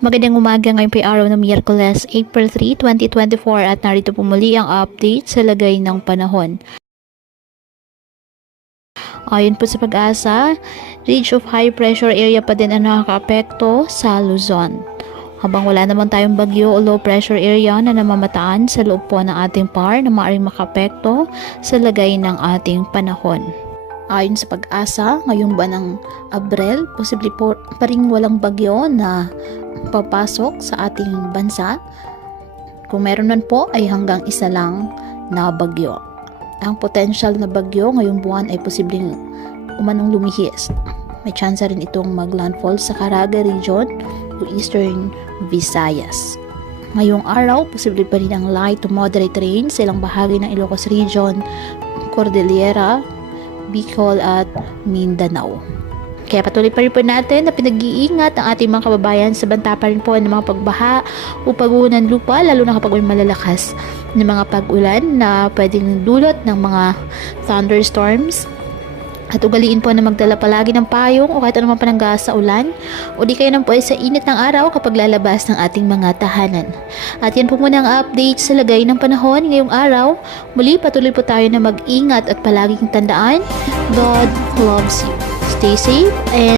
Magandang umaga, ngayon po araw ng Miyerkules, April 3, 2024 at narito po muli ang update sa lagay ng panahon. Ayon po sa Pag-asa, ridge of high pressure area pa din ang nakakaapekto sa Luzon. Habang wala naman tayong bagyo o low pressure area na namamataan sa loob po ng ating PAR na maaaring makaapekto sa lagay ng ating panahon. Ayon sa Pag-asa, ngayong buwan ng Abril, posible po pa rin walang bagyo na papasok sa ating bansa. Kung meron man po ay hanggang isa lang na bagyo. Ang potential na bagyo ngayong buwan ay posibleng umanong lumihis. May chance rin itong maglandfall sa Caraga region o Eastern Visayas. Ngayong araw, posible pa rin ang light to moderate rain sa ilang bahagi ng Ilocos region, Cordillera, Bicol at Mindanao. Kaya patuloy pa rin po natin na pinag-iingat ang ating mga kababayan sa banta pa rin po ng mga pagbaha o pagguho ng lupa, lalo na kapag may malalakas na mga pag-ulan na pwedeng dulot ng mga thunderstorms. At ugaliin po na magdala palagi ng payong o kahit anumang pananggas sa ulan o di kayo nang po ay sa init ng araw kapag lalabas ng ating mga tahanan. At yan po muna ang update sa lagay ng panahon ngayong araw. Muli patuloy po tayo na mag-ingat at palaging tandaan, God loves you. Stay safe and